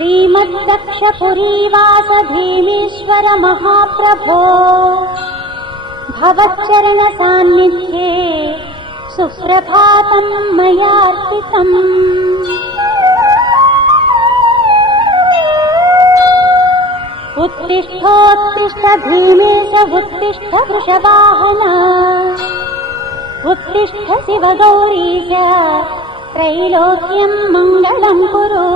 श्रीमद्दक्षपुरीवास भीमेश्वर महाप्रभो भवच्चरण सान्निध्ये सुप्रभातं मयार्पितम्। उत्तिष्ठोत्तिष्ठ भीमेश उत्तिष्ठ वृषवाहन उत्तिष्ठ शिवगौरीश त्रैलोक्यं मङ्गलं कुरु।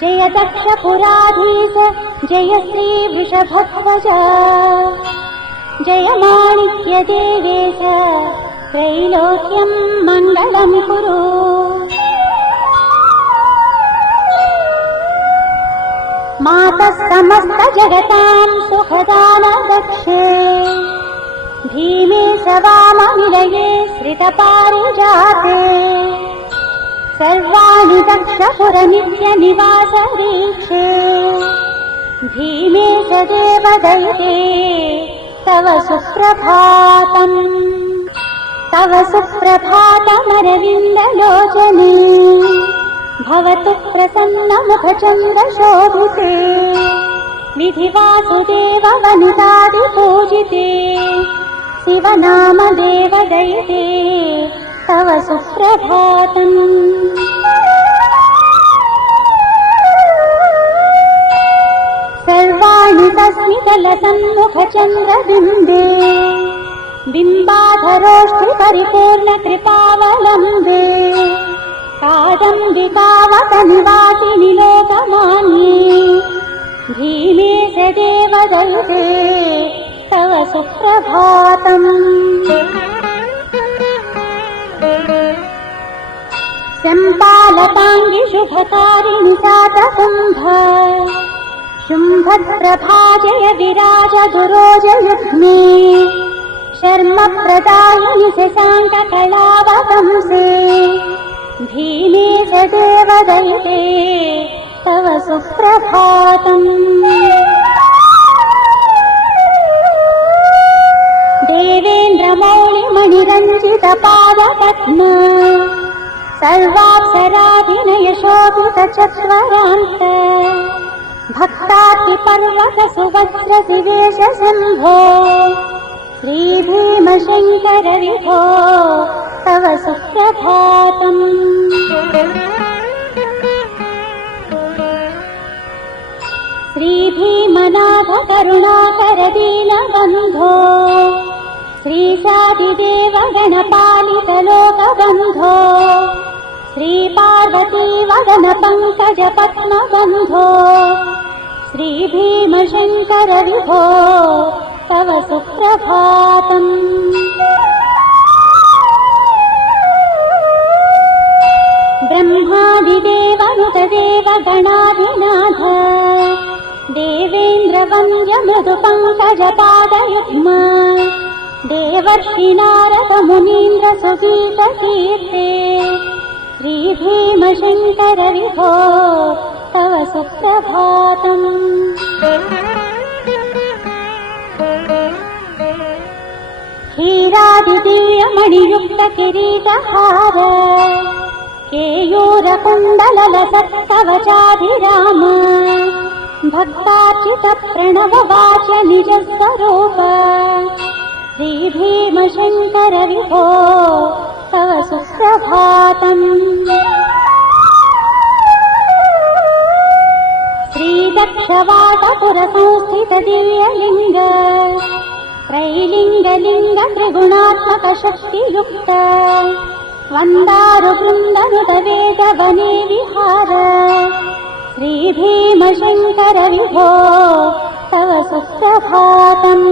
जय दक्षपुराधीश जय श्री वृषभध्वज जय माणिक्यदेवेश त्रैलोक्यं मङ्गलं कुरु। मातः समस्त जगतां सुखदान दक्षे भीमेश वामनिलये श्रितपारिजाते सर्वाणि दक्षपुरनित्यनिवासरीक्षे भीमेश देवदैते तव सुप्रभातम्। तव सुप्रभातमरविन्दलोचने भवतु प्रसन्नमुखचन्द्रशोभिते विधिवासुदेव वनितादिपूजिते शिवनामदेवदैते तव सुप्रभातम्। सर्वाणि तस्मितलसन्मुखचन्द्रबिम्बे बिम्बाधरोष्ठि परिपूर्णकृपावलम्बे कादम्बिकावतनिवासिनि लोकमान्ये भीमेश देवदैते तव सुप्रभातम्। सम्पालपाङ्गि शुभकारिणि सातकुम्भ शुम्भप्रभा जय विराज दुरोजयुग्मे शर्मप्रदायिनि शशाङ्ककलावतंसे भीमेश देवदैते तव सुप्रभातम्। देवेन्द्रमौलिमणिरञ्जितपादपद्म सर्वाप्सराभिनयशोभितचत्वरान्त भक्तातिपर्वतसुवज्रशिवेश शम्भो श्रीभीमशङ्कर विभो तव सुप्रभातम्। श्रीभीमनाथ करुणाकर दीनबन्धो श्रीशादिदेव गणपालित लोकबन्धो श्रीपार्वती वदन पङ्कज पद्मबन्धो श्रीभीमशङ्कर विभो तव सुप्रभातम्। ब्रह्मादिदेवनुत देव गणाधिनाथ देवेन्द्रवन्द्य मृदुपङ्कजपादयुग्म देवर्षि नारद मुनीन्द्र सुगीतकीर्ते श्रीभीमशङ्कर विभो तव सुप्रभातम्। क्षीरादिदिव्यमणियुक्तकिरीटहार केयूरकुण्डललसत्कवचाभिराम भक्तार्चितप्रणववाच निजस्वरूप श्रीभीमशङ्कर विभो तव सुप्रभातम्। श्रीदक्षवाटपुरसंस्थितदिव्यलिङ्ग त्रैलिङ्गलिङ्ग त्रिगुणात्मकशक्तियुक्त वन्दारुवृन्दनुत वेदवने विहार श्रीभीमशङ्कर विभो तव सुप्रभातम्।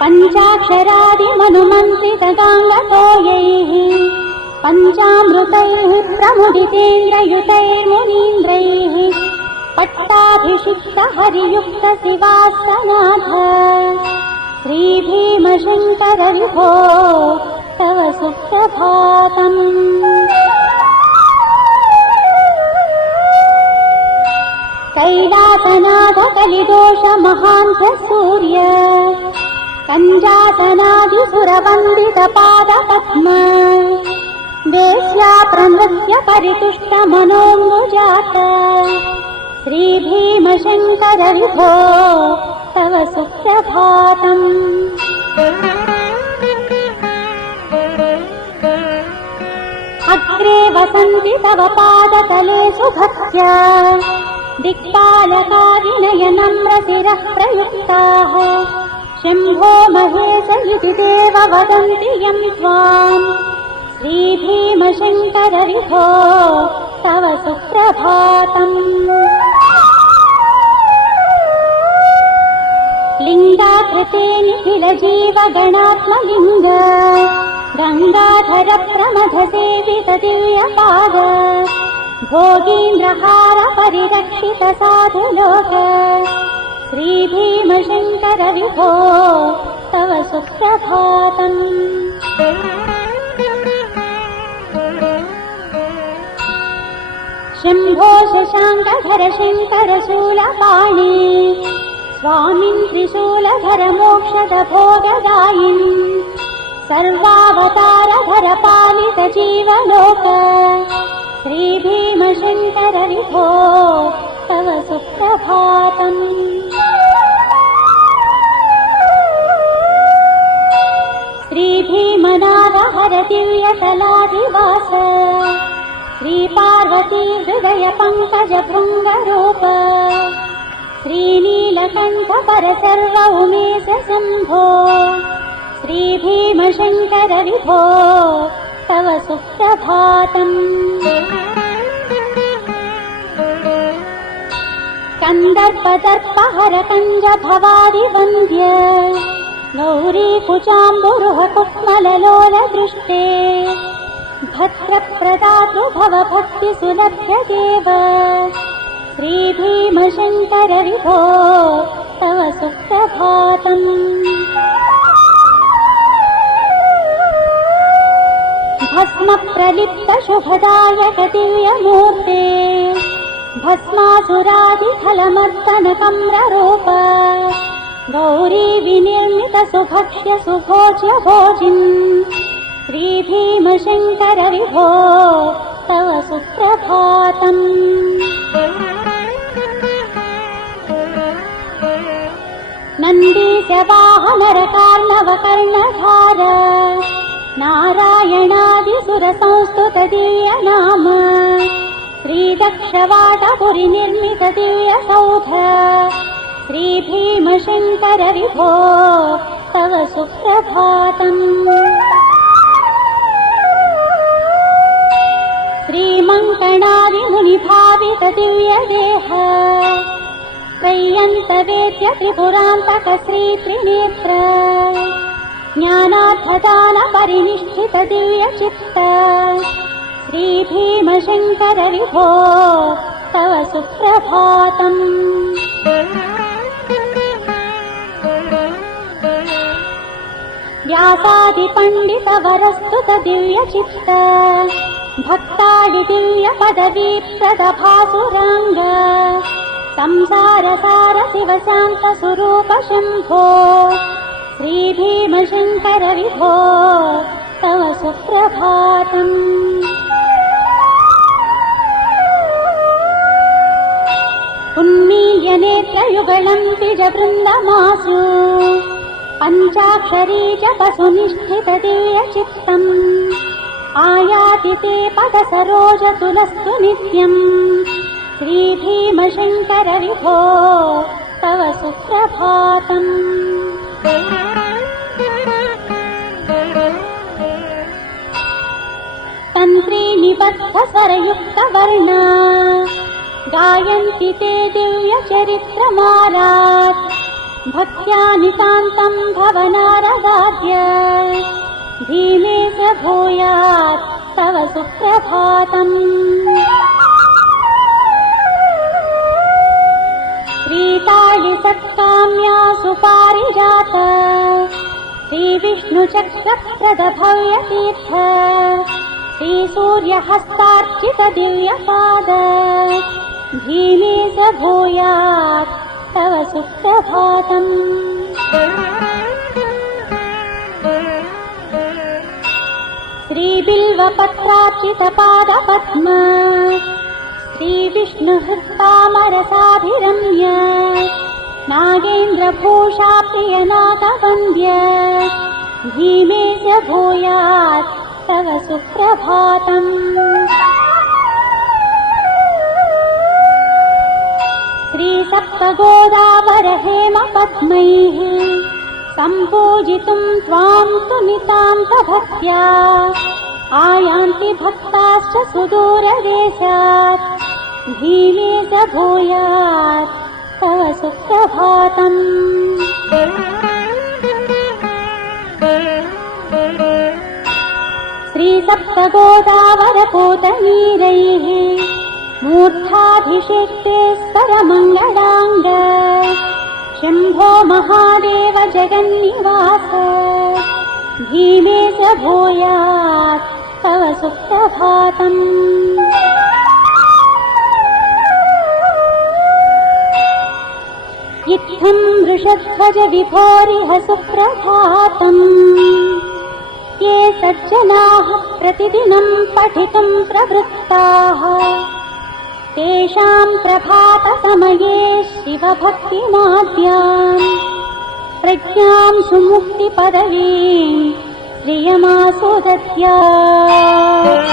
पञ्चाक्षरादिमनुमन्त्रितगाङ्गतोयैः पञ्चामृतैः प्रमुदितेन्द्रयुतैर्मुनीन्द्रैः पट्टाभिषिक्त हरियुक्त शिवासनाथ श्रीभीमशङ्कर विभो तव सुप्रभातम्। कैलासनाथ कलिदोष महान्त सूर्य कञ्जासनादिसुरवन्दितपादपद्म वेश्या प्रनृत्य परितुष्टमनोऽम्बुजात श्रीभीमशङ्कर विभो तव सुप्रभातम्। अग्रे वसन्ति तव पादतलेषु भक्त्या दिक्पालकादिनयनम्रशिरः प्रयुक्ताः शम्भो महेश इति देव वदन्ति यं त्वाम् श्रीभीमशङ्कर विभो तव सुप्रभातम्। लिङ्गाकृते निखिलजीवगणात्मलिङ्ग गङ्गाधर प्रमथसेवित दिव्यपाद भोगीन्द्रहार परिरक्षित साधुलोक श्रीभीमशङ्कर विभो तव सुप्रभातम्। शम्भो शशाङ्कधर शङ्कर शूलपाणि स्वामिन् त्रिशूलधर मोक्षद भोगदायिन् सर्वावतारधर पालित जीवलोक श्रीभीमशङ्कर विभो तव सुप्रभातम्। श्रीभीमनाद हर दिव्यतलाधिवास श्रीपार्वती हृदय पङ्कज भृङ्गरूप श्रीनीलकण्ठ पर सर्व उमेश शम्भो श्रीभीमशङ्कर विभो तव सुप्रभातम्। कन्दर्पदर्पहर कञ्ज भवादिवन्द्य गौरी कुचाम्बुरुह कुक्मललोल दृष्टे भद्रप्रदातु भव भक्ति सुलभ्य देव श्रीभीमशङ्कर विभो तव सुप्रभातम्। भस्म प्रलिप्त शुभदायक दिव्यमूर्ते भस्मासुरादिफलमर्दन कम्ररूप गौरी विनिर्मित सुभक्ष्य सुभोज्य भोजिन् श्रीभीमशङ्कर विभो तव सुप्रभातम्। नन्दीश वाहनरकार्णव कर्णधार नारायणादिसुर संस्तुत दिव्यनाम श्रीदक्षवाटपुरि निर्मित दिव्यसौध श्रीभीमशङ्कर विभो तव सुप्रभातम्। श्रीमङ्कणादिमुनिभावित दिव्यदेह त्रय्यन्तवेद्य त्रिपुरान्तक श्रीत्रिनेत्र ज्ञानार्थदान परिनिष्ठित दिव्यचित्त श्रीभीमशङ्कर विभो तव सुप्रभातम्। व्यासादिपण्डितवरस्तुत दिव्यचित्त भक्तादि दिव्यपदवी प्रदभासुराङ्ग संसारसार शिवशान्त स्वरूप शम्भो श्रीभीमशङ्कर विभो तव सुप्रभातम्। उन्मील्य नेत्रयुगलं द्विजवृन्दमासु पञ्चाक्षरी जपसुनिष्ठित दिव्यचित्तम् आयाति ते पदसरोजतुलस्तु नित्यम् श्रीभीमशङ्कर विभो तव सुप्रभातम्। तन्त्री निबद्ध स्वरयुक्तवर्णा गायन्ति ते दिव्यचरित्रमालात् भक्त्या नितान्तं भवनारदाद्य धीमे स भूयात् तव सुप्रभातम्। श्रीकाळि सत्काम्या सुपारिजात श्रीविष्णुचक्रप्रद भव्यतीर्थ श्रीसूर्यहस्तार्चित दिव्यपाद धीमे स भूयात् तव सुप्रभातम्। श्रीबिल्वपत्रार्चितपादपद्म श्रीविष्णुहृत्तामरसाभिरम्य नागेन्द्रभूषा प्रियनागवन्द्य धीमेश भूयात् तव सुप्रभातम्। श्रीसप्तगोदावरहेमपद्मैः सम्पूजितुं त्वां सुनितान्तभक्त्या आयान्ति भक्ताश्च सुदूरदेशात् धीमेश भूयात् तव सुप्रभातम्। श्रीसप्तगोदावरपूतनीरैः मूर्धाभिषेक्ते स्तरमङ्गलाङ्ग शम्भो महादेव जगन्निवास धीमेश भूयात् तव सुप्रभातम्। इत्थं वृषध्वज विभोरिह सुप्रभातम्। ये सज्जनाः प्रतिदिनं पठितुं प्रवृत्ताः तेषां प्रभातसमये शिवभक्तिमाद्यां प्रज्ञां सुमुक्तिपदवीं श्रियमासु दद्यात्।